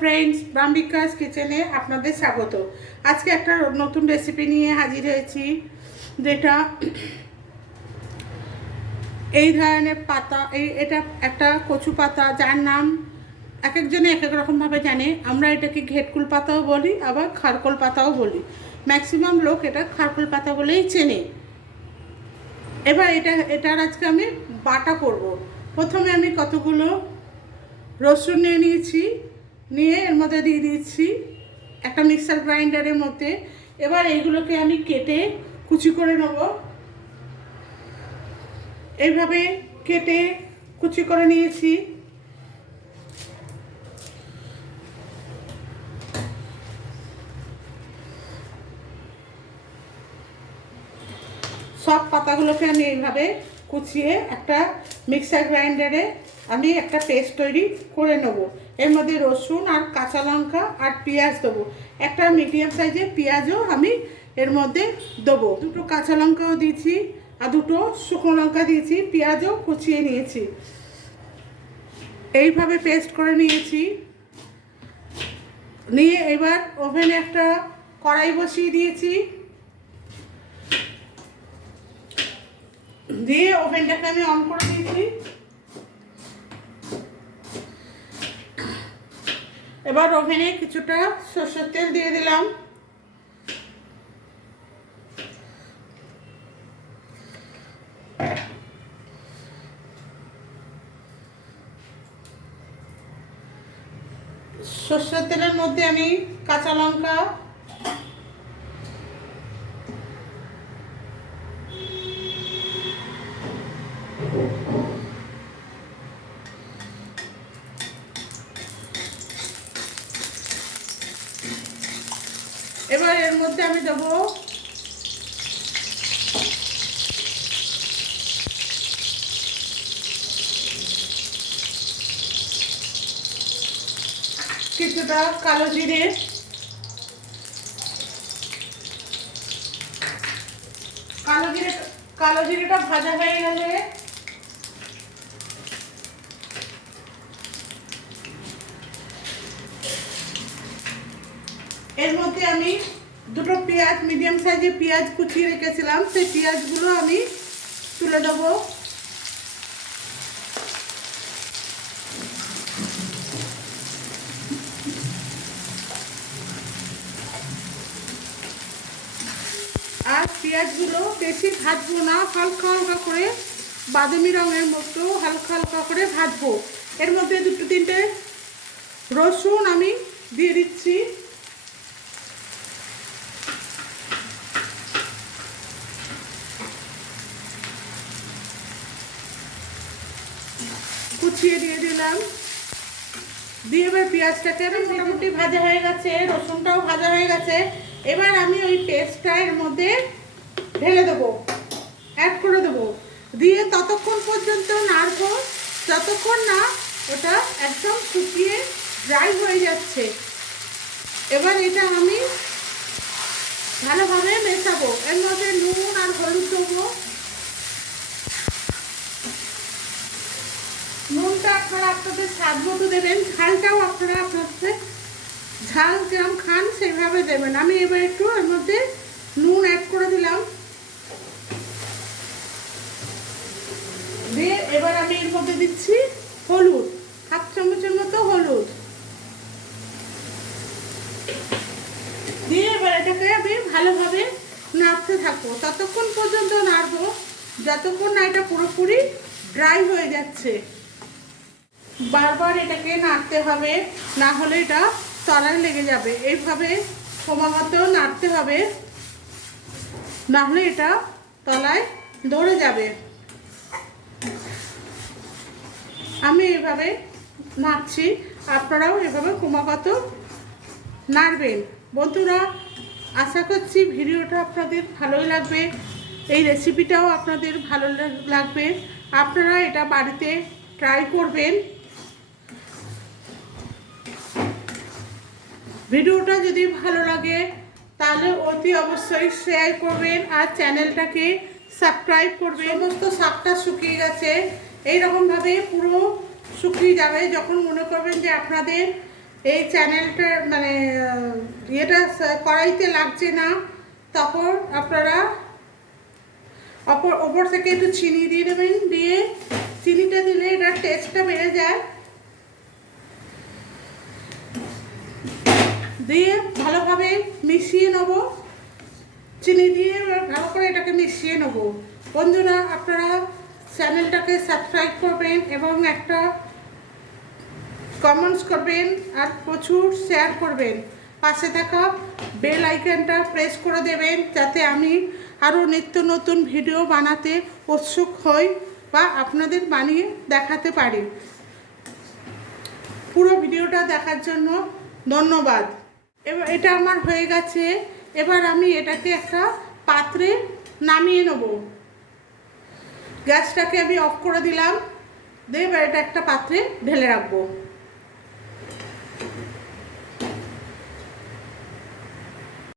Friends, বাম্বিকাস কিচেনে আপনাদের স্বাগত। আজকে একটা নতুন রেসিপি নিয়ে হাজির হয়েছি, যেটা এই ধরনের পাতা, এটা একটা কচু পাতা, যার নাম এক একজনে এক এক রকমভাবে জানে। আমরা এটাকে ঘেটকুল পাতাও বলি, আবার খারকোল পাতাও বলি। ম্যাক্সিমাম লোক এটা খারকোল পাতা বলেই চেনে। এবার এটার আজকে আমি বাটা করব। প্রথমে আমি কতগুলো রসুন নিয়ে নিয়েছি, নিয়ে এর মধ্যে দিয়ে দিচ্ছি একটা মিক্সার গ্রাইন্ডারের মধ্যে। এবার এইগুলোকে আমি কেটে কুচি করে নেব। এইভাবে কেটে কুচি করে নিয়েছি। সব পাতাগুলোকে আমি এইভাবে কুচিয়ে একটা মিক্সার গ্রাইন্ডারে আমি একটা পেস্ট তৈরি করে নেব। এর মধ্যে রসুন আর কাঁচা লঙ্কা আর পেঁয়াজ দেবো। একটা মিডিয়াম সাইজের পেঁয়াজও আমি এর মধ্যে দেবো। দুটো কাঁচা লঙ্কাও দিয়েছি আর দুটো শুকনো লঙ্কা দিয়েছি, পেঁয়াজও কুচিয়ে নিয়েছি। এইভাবে পেস্ট করে নিয়েছি। নিয়ে এবার ওভেনে একটা কড়াই বসিয়ে দিয়েছি, দিয়ে ওভেনটাকে আমি অন করে দিয়েছি। এবার ওভেনে কিছুটা সরষের তেল দিয়ে দিলাম। সরষের তেলের মধ্যে আমি কাঁচা লঙ্কা, এবার এর মধ্যে আমি দেবো কিছুটা কালো জিরে, কালো জিরেটা ভাজা হয়ে গেলে এর মধ্যে আমি দুটো পেঁয়াজ, মিডিয়াম সাইজের পেঁয়াজ কুচিয়ে রেখেছিলাম, সেই পেঁয়াজগুলো আমি তুলে দেবো। আর পেঁয়াজগুলো বেশি ভাজবো না, হালকা হালকা করে বাদামি রঙের মতো হালকা হালকা করে ভাজবো। এর মধ্যে দুটো তিনটে রসুন আমি দিয়ে দিচ্ছি। কুচিয়ে দিয়ে দিলাম। দিয়ে এবার পেঁয়াজটাকে আমি মোটামুটি ভাজা হয়ে গেছে, রসুনটাও ভাজা হয়ে গেছে। এবার আমি ওই পেস্টটা এর মধ্যে ঢেলে দেবো, অ্যাড করে দেবো। দিয়ে ততক্ষণ পর্যন্ত নাড়বো যতক্ষণ না ওটা একদম শুকিয়ে ড্রাই হয়ে যাচ্ছে। এবার এটা আমি ভালোভাবে মেশাবো। এর মধ্যে নুন আর হলুদ দেবো। নুনটা আপনারা আপনাদের স্বাদ মতো দেবেন, ঝালটাও আপনারা আপনাদের ঝাল যেরকম খান সেইভাবে দেবেন। আমি এবার একটু এর মধ্যে নুন অ্যাড করে দিলাম। দিয়ে এবার আমি এর মধ্যে দিচ্ছি হলুদ, হাফ চামচের মতো হলুদ দিয়ে এবার এটাকে আমি ভালোভাবে নাড়তে থাকবো। ততক্ষণ পর্যন্ত নাড়বো যতক্ষণ না এটা পুরোপুরি ড্রাই হয়ে যাচ্ছে। বারবার এটাকে নাড়তে হবে, না হলে এটা তলায় লেগে যাবে। এইভাবে ক্রমাগত নাড়তে হবে, না হলে এটা তলায় ধরে যাবে। আমি এইভাবে নাড়ছি, আপনারাও এভাবে ক্রমাগত নাড়বেন। বন্ধুরা, আশা করছি ভিডিওটা আপনাদের ভালোই লাগবে, এই রেসিপিটাও আপনাদের ভালো লাগবে। আপনারা এটা বাড়িতে ট্রাই করবেন। ভিডিওটা যদি ভালো লাগে তাহলে অতি অবশ্যই শেয়ার করবেন আর চ্যানেলটাকে সাবস্ক্রাইব করবেন। সমস্ত শাকটা শুকিয়ে গেছে, এইরকমভাবে পুরো শুকিয়ে যাবে। যখন মনে করবেন যে আপনাদের এই চ্যানেলটার মানে ইয়েটা কড়াইতে লাগছে না, তখন আপনারা ওপর থেকে একটু চিনি দিয়ে দেবেন। দিয়ে চিনিটা দিলে এটার টেস্টটা বেড়ে যায়। দিয়ে ভালোভাবে মিশিয়ে নেব, চিনি দিয়ে ভালো করে এটাকে মিশিয়ে নেব। বন্ধুরা, আপনারা চ্যানেলটাকে সাবস্ক্রাইব করবেন এবং একটা কমেন্টস করবেন আর প্রচুর শেয়ার করবেন। পাশে থাকা বেল আইকনটা প্রেস করে দেবেন, যাতে আমি আরও নিত্য নতুন ভিডিও বানাতে উৎসুক হই বা আপনাদের বানিয়ে দেখাতে পারি। পুরো ভিডিওটা দেখার জন্য ধন্যবাদ। এবার এটা আমার হয়ে গেছে। এবার আমি এটাকে একটা পাত্রে নামিয়ে নেব। গ্যাসটাকে আমি অফ করে দিলাম। দিয়ে এবার এটা একটা পাত্রে ঢেলে রাখবো।